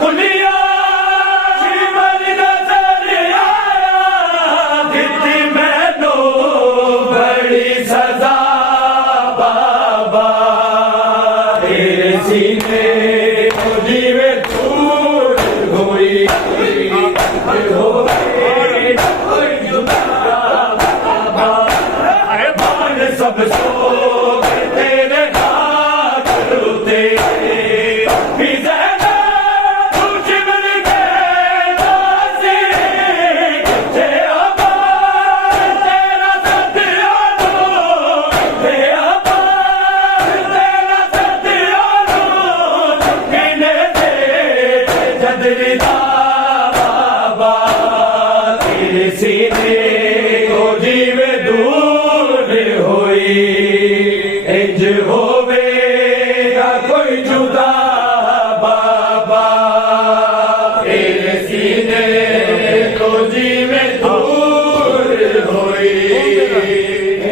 कुलिया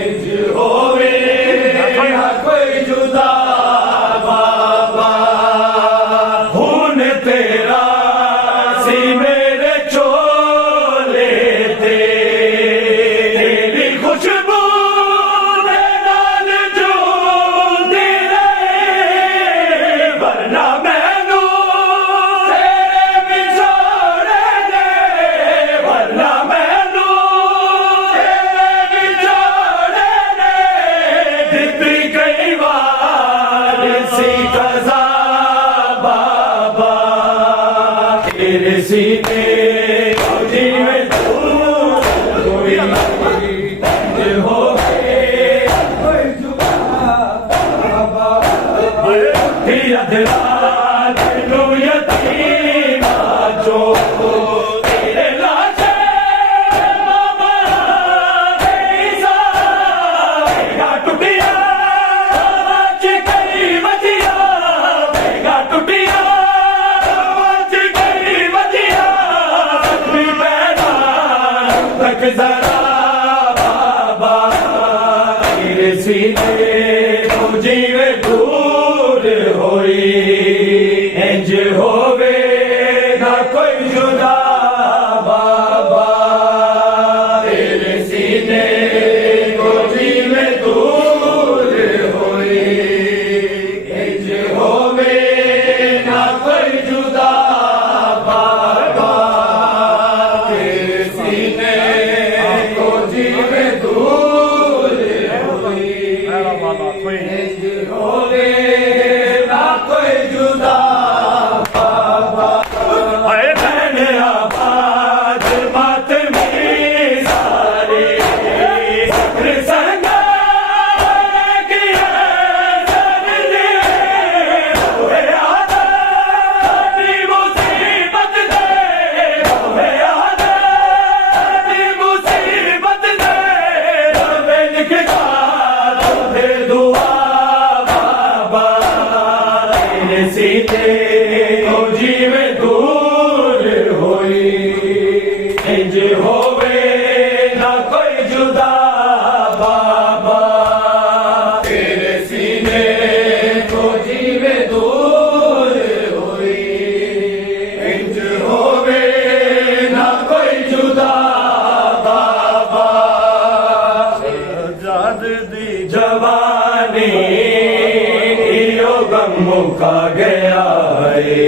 इंज होवे ना कोई जुदा बाबा खून तेरा सी मेरे चोले ते तेरी खुशबू दे नाल जूंदी रहे वरना मैनू तेरे विछोड़े ने वरना मैनू तेरे विछोड़े ने दित्ती कई बार सी कज़ा बाबा तेरे सीने जीवे कोई हो यतीमा जो तेरे लाशे बाबा कैसा बेगा टुटिया आज कई बजिया बेगा टुटिया आज कई बजिया भी पैदा तक जरा बाबा तेरे सीने तो जीवे दूर होई इंज होवे ना कोई जुदा बाबा तेरे सीने को जीवे दूर होई इंज होवे ना कोई जुदा बाबा तेरे सीने को जीवे दूर होई इंज होवे ना कोई जुदा सीते तो जीवे दूर होई इंज होवे ना कोई जुदा बाबा तेरे सीने तो जीवे दूर होई इंज होवे ना कोई जुदा बाबा आजाद दी जवानी मुका गया है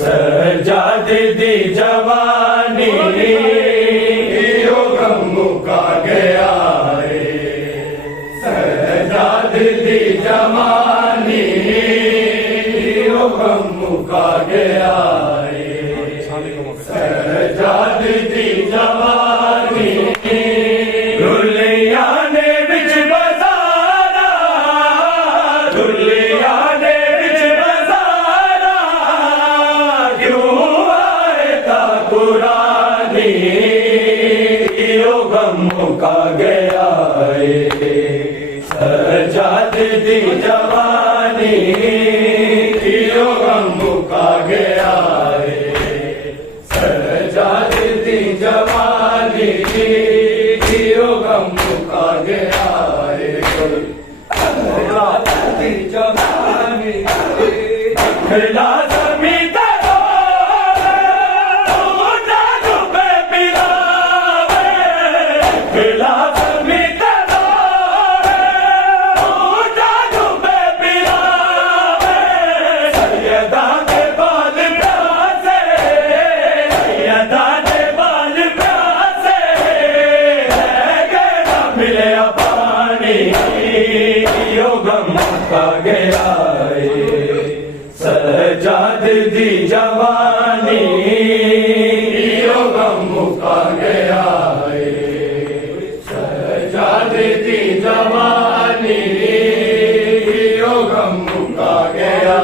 सजाद दी जवानी गम मुका गया है सजाद दी जवानी गम मुका गया है सजाद दी जवानी दुल्लिया ने बिच बजारा दुल्लिया मुका गया है सजाद दी जवानी गम मुका गया है सजाद दी जवानी गम मुका गया है सजाद दी जवानी खिला गया सजाद दी जवानी गम मुका गया सजाद दी जवानी गम मुका गया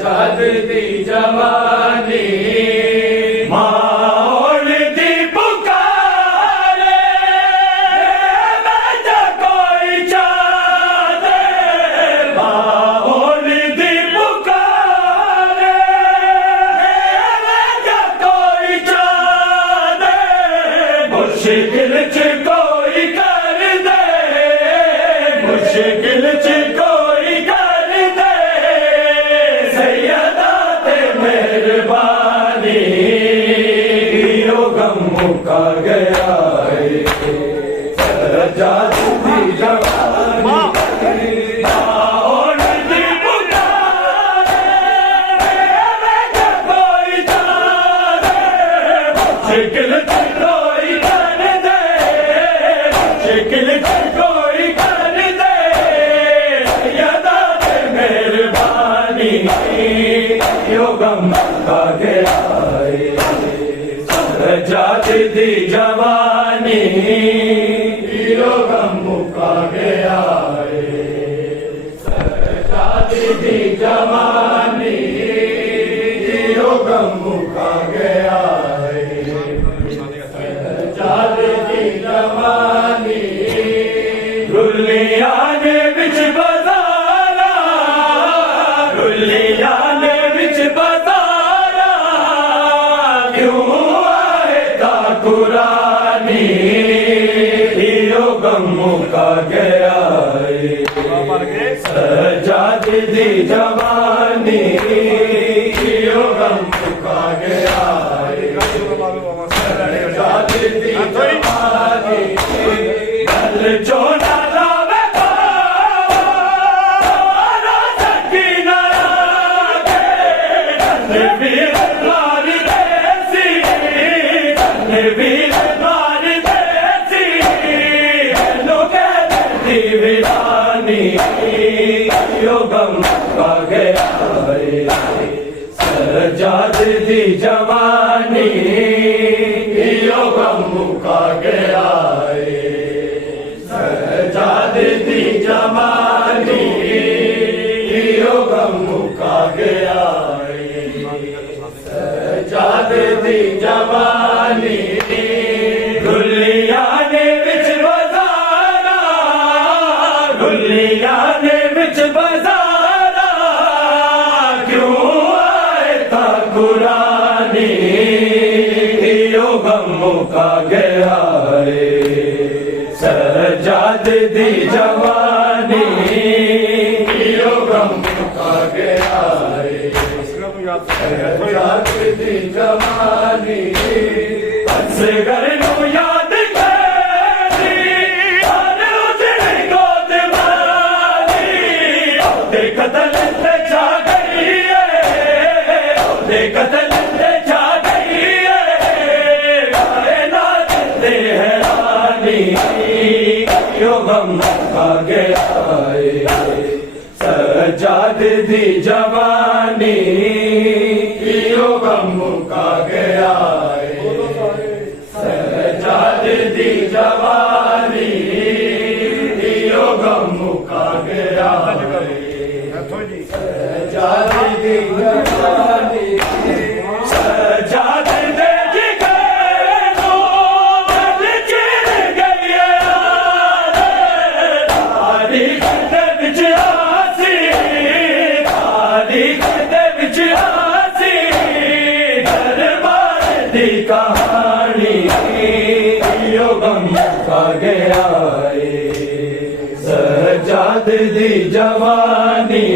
सजाद दी जवानी मुश्किल च कोई कर दे, मुश्किल च कोई कर दे, सैयदा ते मेहरबानी, यो गम मुका गया है, सजाद दी जवानी मुश्किल कोई कर दे, मुश्किल कोई कर दे, सैयदा ते मेहरबानी, यो गम का गया सजाद दी जवानी, यो गम का गया सजाद दी जवानी, यो गम का गया जवानी, रुलिया ने बिच बाजारा, रुलिया ने बिच बाजारा, क्यों आए ता कुरानी, यो गम का गया सजाद दी जवानी, यो गम का गया सजाद दी जवानी, गल चोना लावे पारा सकीना के, तनवीर मार देसी, तनवीर मार देसी, लोगे दी वीरानी, यो गम का गया सजाद दी जवानी, यो गम का गया सजाद दी जवानी, यो गम का गया सजाद दी जवानी, रुलिया ने बिच बाजारा, रुलिया ने बिच बाजारा, क्यों आए ता कुरानी, यो गम का गया सजाद दी जवानी, यो गम का गया सजाद दी जवानी, असगर नू याद करी, हर उजड़ी गोद मारी, ओदे कतल ते छा गई है, ओदे कतल ते छा गई है, कायनात ते हैरानी, यो गम का गया सजाद दी जवानी, यो गम का गया सजाद दी जवानी, यो गम का गया सजाद दी जवानी, सजाद दे जिगर नो दिल चिर गई तारीख दे विच आसी, तारीख दे विच आसी, दरबार दी कहानी, यो गम का गया सजाद दी जवानी।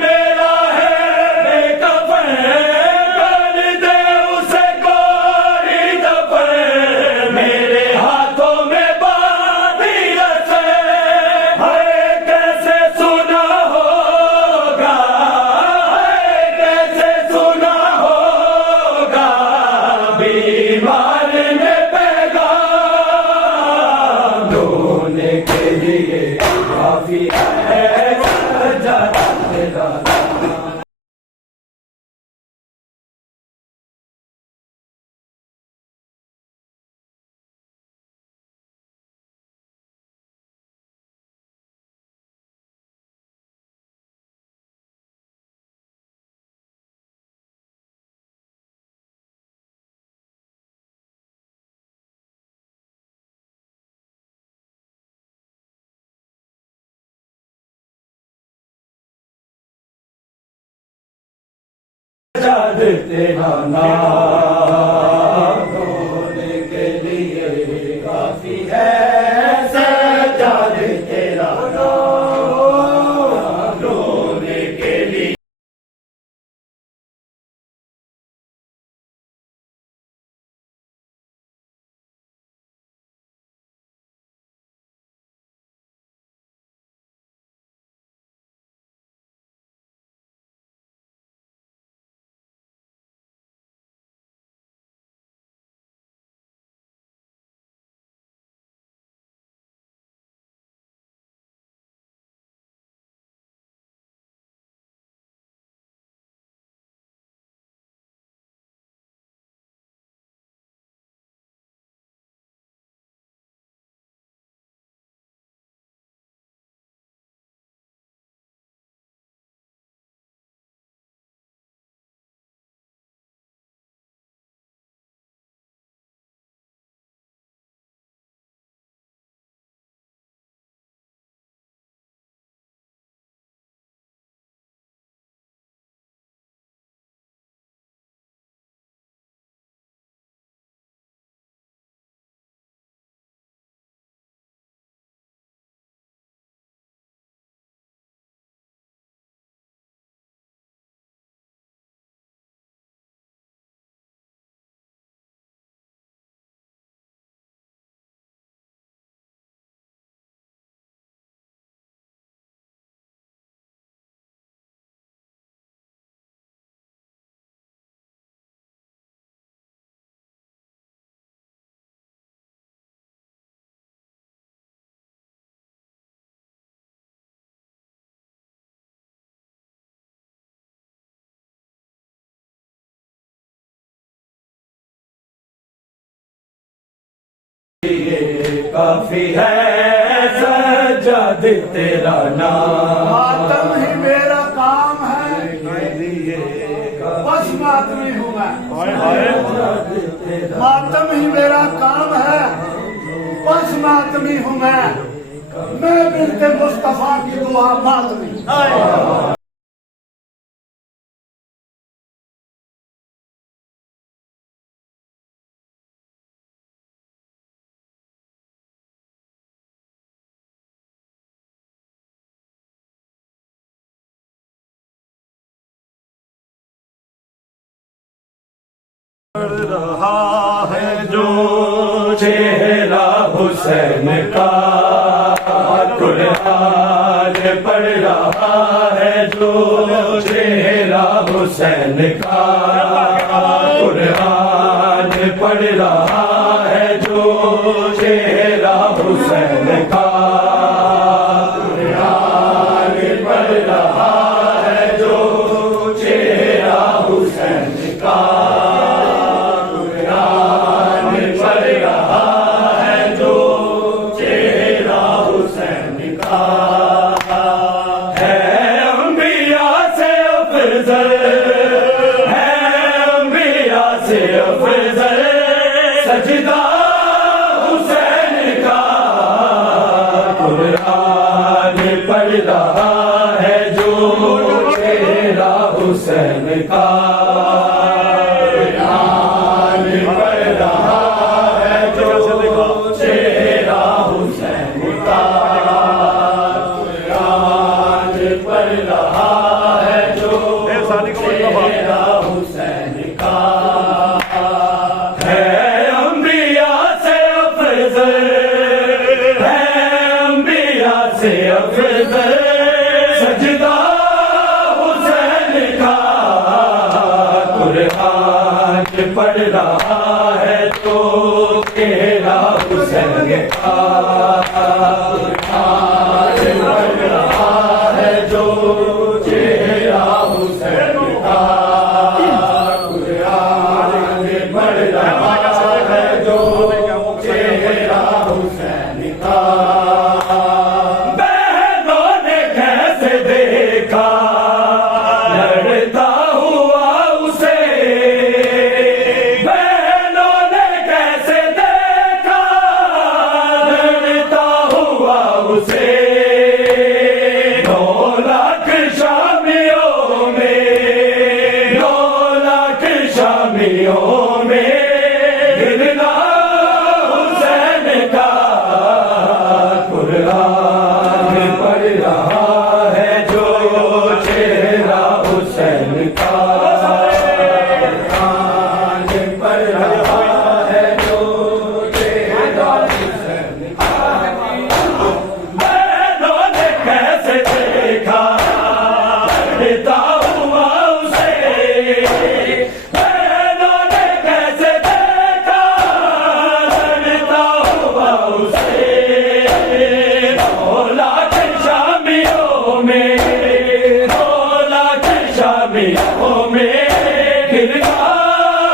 मेरा है बेकफन, कर दे उसे कोई दफन, मेरे हाथों में बांधी रसे, हाय कैसे सुना होगा, हाय कैसे सुना होगा, बीमार ने पैगाम ढूंढने के लिए काफी है सजा तेरा। सजाद तेरा नाम ढूंढने के लिए काफी है सजाद तेरा नाम ढूंढने के लिए। काफी है सजाद तेरा नाम, मातम ही मेरा काम है, बस मातमी हूँ मैं। मातम ही मेरा काम है, बस मातमी हूँ मैं बिनते मुस्तफा की दुआ मातमी। रहा है जो चेहरा हुसैन का, कुरान पढ़ रहा है जो चेहरा हुसैन का, कुरान पढ़ रहा है जो चेहरा हुसैन का, कुरान पढ़ रहा है जो चेहरा हुसैन का, सजदा हुसैन अफजल सजदा हुसैन का कुरान पढ़ रहा है तो चेहरा हुसैन का कुरान पढ़ रहा है जो चेहरा हुसैन का कुरान पढ़ रहा है जो चेहरा हुसैन का बहनों ने कैसे देखा लड़ता हुआ उसे बहनों ने कैसे देखा लड़ता हुआ उसे 9 लाख शामियों में 9 लाख शामियों में गिरना हुसैन का कुरान पढ़ रहा है जो चेहरा हुसैन का कुरान पढ़ रहा है जो चेहरा हुसैन का बहनों ने कैसे देखा लड़ता हुआ उसे बहनों ने कैसे देखा लड़ता हुआ उसे 9 लाख शामियों में 9 लाख शामियों में गिरना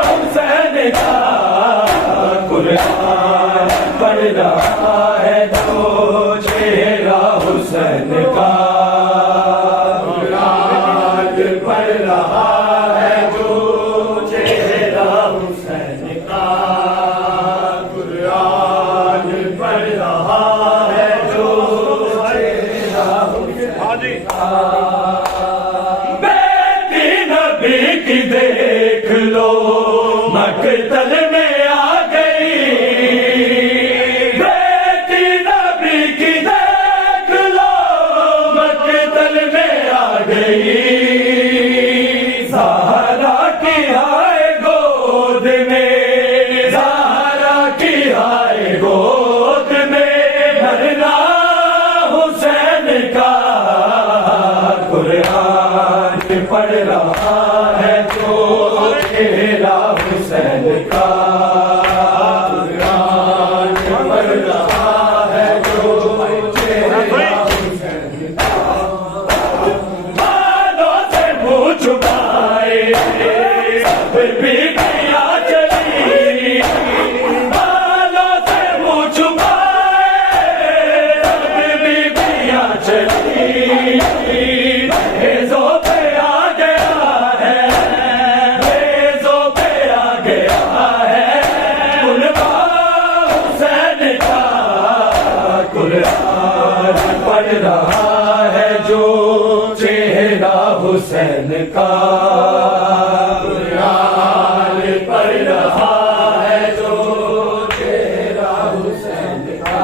हुसैन का कुरान पढ़ रहा है जो चेहरा हुसैन का कुरान पढ़ रहा है जो चेहरा हुसैन का कुरान पढ़ रहा है जो चेहरा हुसैन का बेटी नबी की देख लो मकतल में आ गई बेटी नबी की देख लो मकतल में आ गई सहारा की आए गोद में सहारा की आए गोद में मरना हुसैन का कुरान पढ़ रहा है जो चेहरा हुसैन का कुरान पढ़ रहा है जो चेहरा हुसैन का बालों से मुँह छुपाए सब बीबियाँ चली बालों से मुँह छुपाए सब बीबियाँ चली भेजो पे आ गया है भेजो पे आ गया है कुलबा हुसैन का कुरान पढ़ रहा है जो चेहरा हुसैन का कुरान पढ़ रहा है जो चेहरा हुसैन का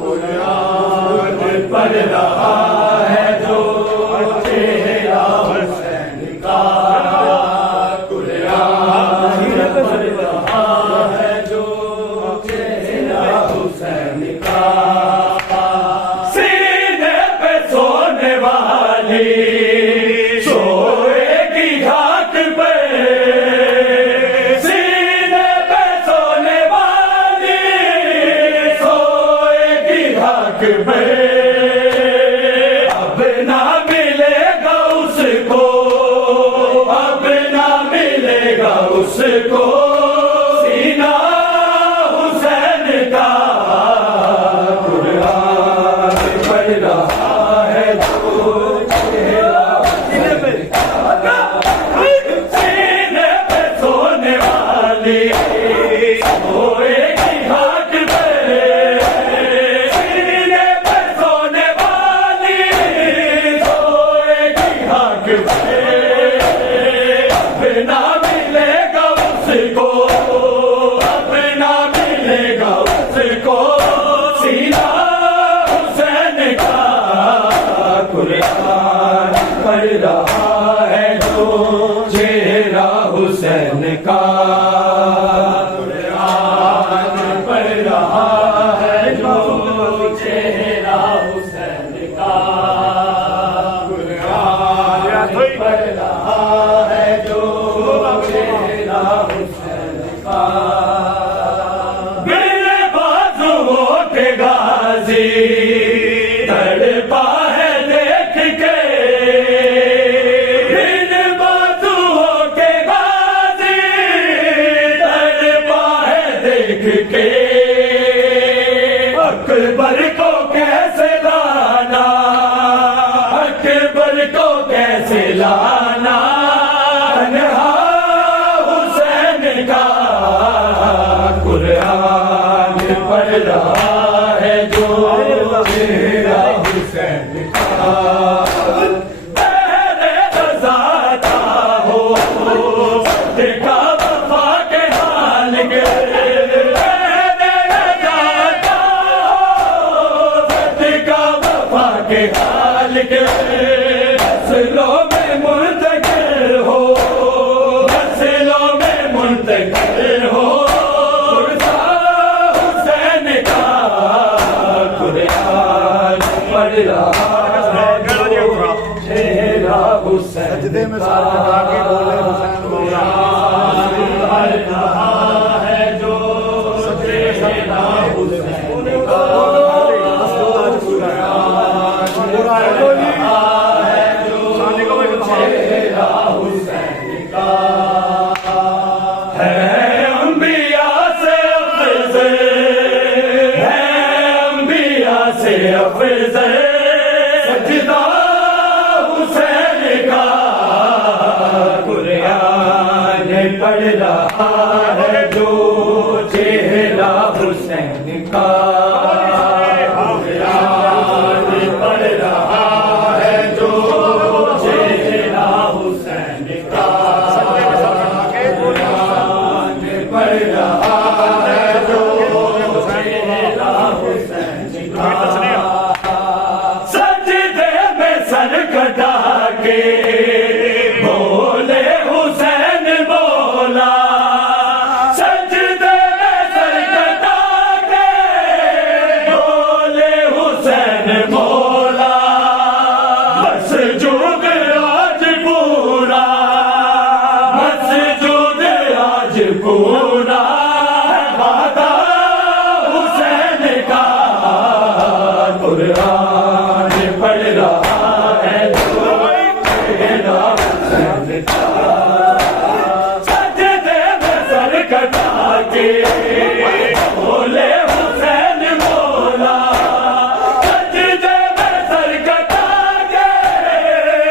कुरान पढ़ रहा है जो चेहरा हुसैन का कुरान पढ़ रहा है जो चेहरा हुसैन का सीने पे सोने वाली सोएगी घाट पे सीने पे सोने वाली सोएगी घाट पे अब ना मिलेगा उसको अब ना मिलेगा उसको सीना हुसैन का कुरान पढ़ रहा है जो चेहरा सीने पे सोने वाली सोएगी घाट पे सीने पे सोने वाली सोएगी घाट पे अब ना मिलेगा उसको अब ना मिलेगा उसको सीना हुसैन का कुरान पढ़ रहा है जो चेहरा हुसैन का कुरान पढ़ रहा है जो चेहरा हुसैन अकबर को कैसे लाना, अकबर को कैसे लाना, तन्हा हुसैन का कुरान पढ़ रहा है जो मेरा हुसैन का। तेरे रज़ा का हो सदका वफा के हाल के, तेरे रज़ा का हो सदका वफा के हाल के। नस्लों में मुंतकिल हो, नस्लों में मुंतकिल हो, हुसैन का कुरान पढ़ रहा चेहरा हुसैन। सजदे में सर झुका के बोले हुसैन मौला। पढ़ रहा है जो चेहरा हुसैन का। पूरा है जो चेहरा हुसैन का है। अंबिया से अफज़ल है, अंबिया से अफज़ल सजदा हुसैन का। कुरान पढ़ रहा है जो चेहरा हुसैन का। कुरान पढ़ रहा है जो चेहरा हुसैन का। कुरान पढ़ रहा है जो चेहरा हुसैन का। सजदे में सर कटा के बोले हुसैन बोला, सजदे में सर कटा के बोले हुसैन बोला। मसजूद आज पूरा, मसजूद आज पूरा वादा हुसैन का। कुरान पढ़ रहा है जो चेहरा हुसैन का। सजदे में सर कटा के बोले हुसैन बोला, सजदे में सर कटा के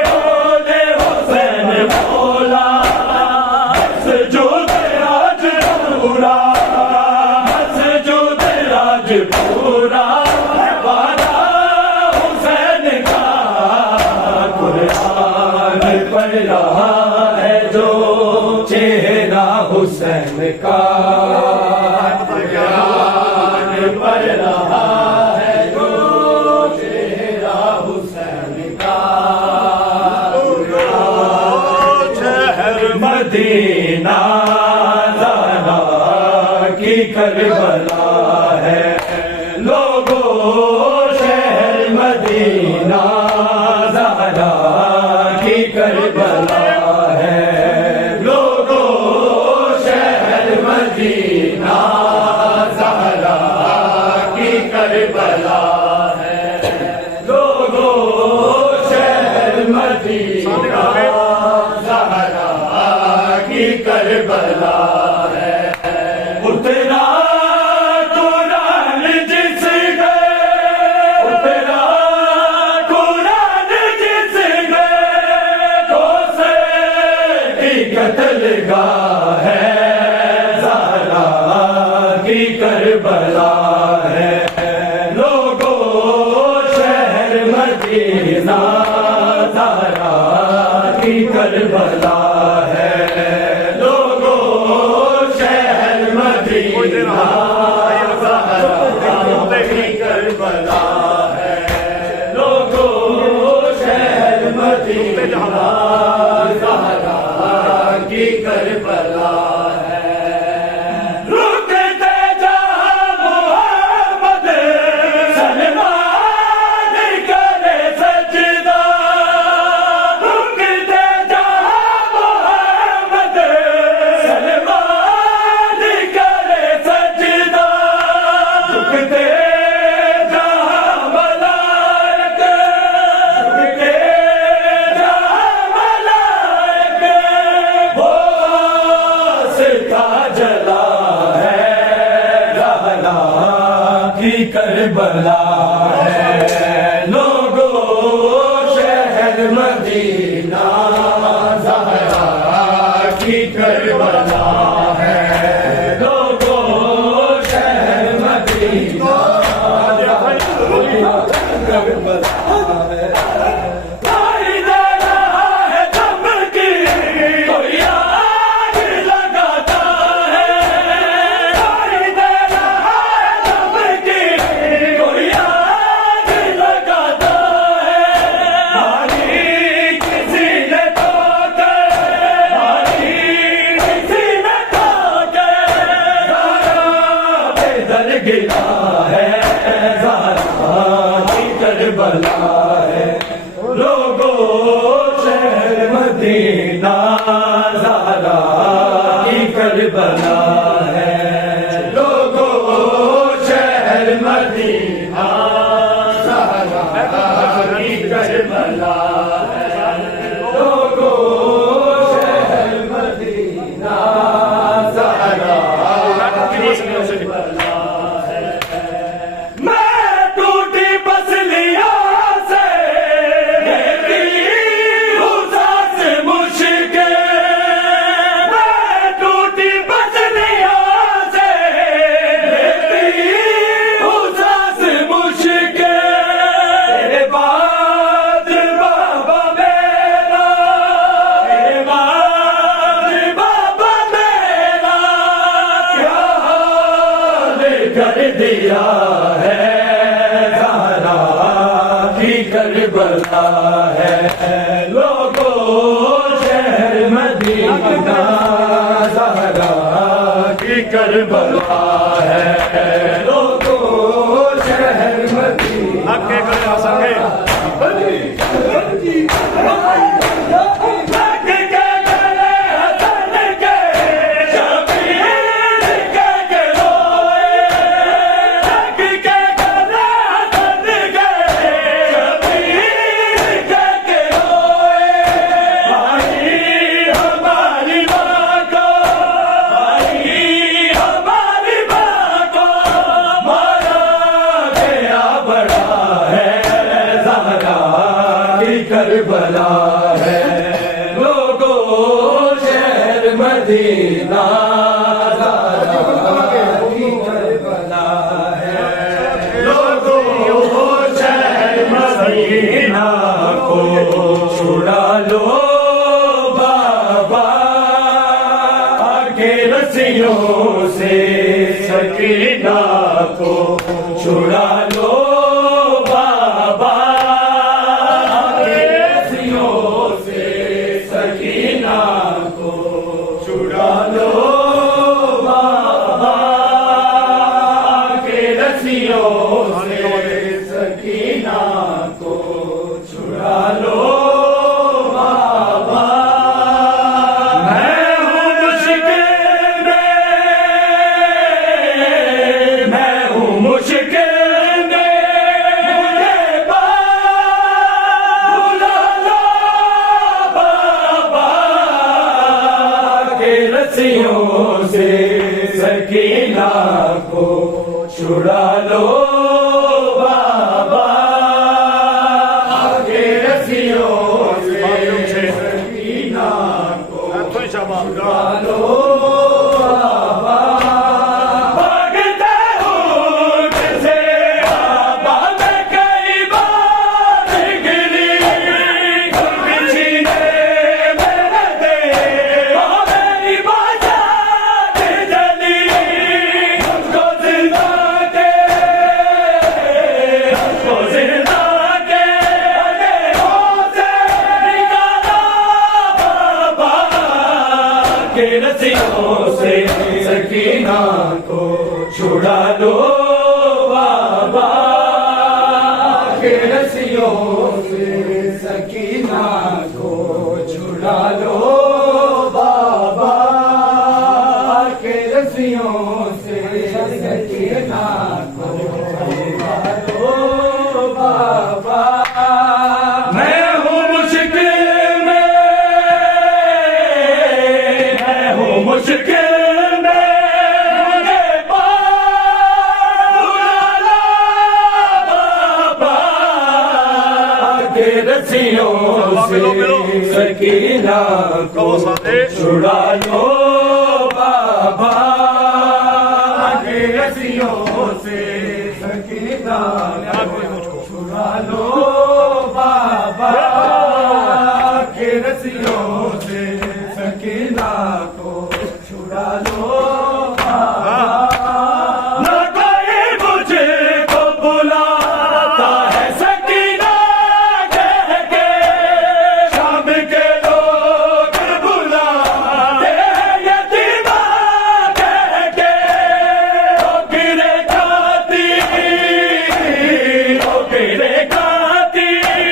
बोले हुसैन बोला। मसजूद आज पूरा, मसजूद आज पूरा वादा हुसैन का। कुरान पढ़ रहा है जो चेहरा हुसैन का। कुरान पढ़ रहा है जो चेहरा हुसैन का। शहर मदीना ज़हरा की करबला है, लोगों शहर मदीना ज़हरा की करबला है। लोगों शहर मदीना ज़हरा की करबला है। लोगों शहर मदीना ज़हरा की करबला है। उतरा कुरान जिस गए, उतरा कुरान जिस गए को से की कत्लगाह है। ज़हरा की करबला है। लोगों शहर मदीना ज़हरा की करबला है। लोगों शहर मदीना ज़हरा की करबला है। लोगों शहर मदीना ज़हरा की करबला है। रुकते जहाँ मोहम्मद सलमान करे सजदा, रुकते जहाँ मोहम्मद सलमान करे सजदा। रुकते जहाँ मलाइक, रुकते जहाँ मलाइक वो सिता जला है। ज़हरा की करबला है लोगों शहर मदीना ज़हरा की करबला है लोगों शहर मदीना करबला है भाई दे रहा है दम की कोई आग लगाता है भाई दे रहा है दम की कोई आग लगाता है भाई किसी ने ठोके भाई किसी ने ठोके ज़रा बेदर गिरा है ज़रा की करबला है लोगों शहर मदीना ज़हरा की करबला है लोगों शहर मदीना ज़हरा की करबला है लोगों शहर मदीना ज़हरा की करबला है मैं टूटी पसलियों से देती हूँ सांस मुश्किल मैं टूटी पसलियों से देती हूँ सांस मुश्किल तेरे बाद बाबा मेरा तेरे बाद बाबा मेरा क्या हाल कर दिया है ज़हरा की करबला है लोगों शहर मदीना ज़हरा की करबला है लोगों शहर मदीना लग के गले हसन के शबीर के रोए लग के गले हसन के शबीर के रोए भाई हमारी माँ को भाई हमारी माँ को मारा गया बड़ा है ज़हरा की करबला है लोगों शहर मदीना ज़हरा की करबला है लोगों शहर मदीना को छुड़ा लो बाबा आगे रस्सियों से सकीना को छुड़ा लो बाबा आगे रस्सियों से सकीना को छुड़ा लो बाबा आगे रस्सियों से सकीना को छुड़ा लो बाबा मैं हूँ मुश्किल में मैं हूँ मुश्किल में मुझे बुला लो बाबा के रस्सियों से सकीना को छुड़ा लो बाबा के रस्सियों से सकीना को छुड़ा लो बाबा भागते ऊँट से बाबा मैं कई बार गिरी पीछे मेरे दे मेरी बाजात जली हमको जिंदा के अंधेरों से निकाला बाबा के रस्सियों से सकीना को छुड़ा लो बाबा के रस्सियों से सकीना को छुड़ा लो बाबा के रस्सियों से सकीना को छुड़ा लो बाबा मैं हूँ मुश्किल में मैं हूँ मुश्किल में मुझे बुला लो रस्सियों से सकीना को छुड़ा लो बाबा के रस्सियों से सकीना को छुड़ा लो बाबा के रस्सियों से सकीना को छुड़ा लो बाबा ना कोई मुझको बुलाता है सकीना कह के शाम के लोग बुलाते हैं यतीमा कह के ओ गिरे खाती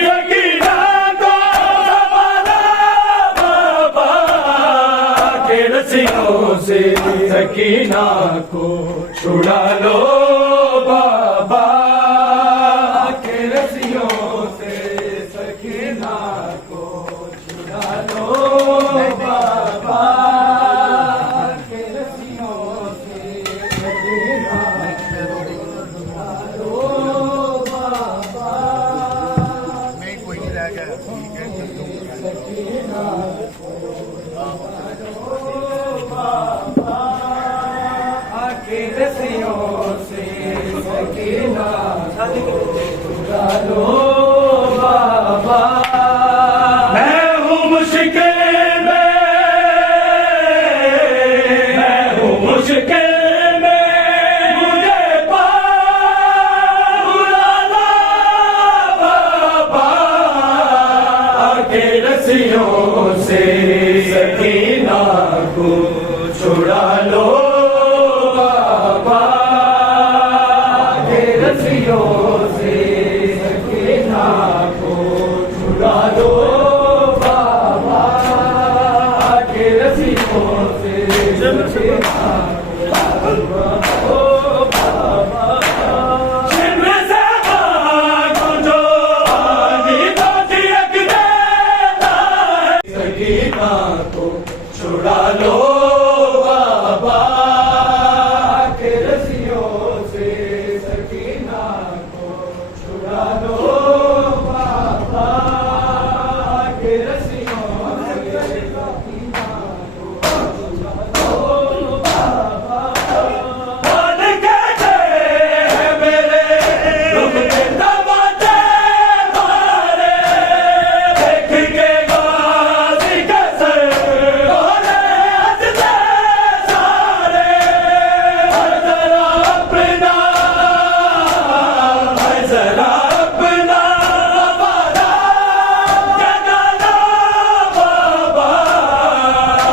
सकीना को संभाला बाबा के रस्सियों से सकीना को छुड़ा लो बाबा के रस्सियों से सकीना को छुड़ा लो बाबा के रस्सियों से सकीना को छुड़ा लो बाबा नहीं कोई नहीं रह गया ठीक है सकीना के रस्सियों से सकीना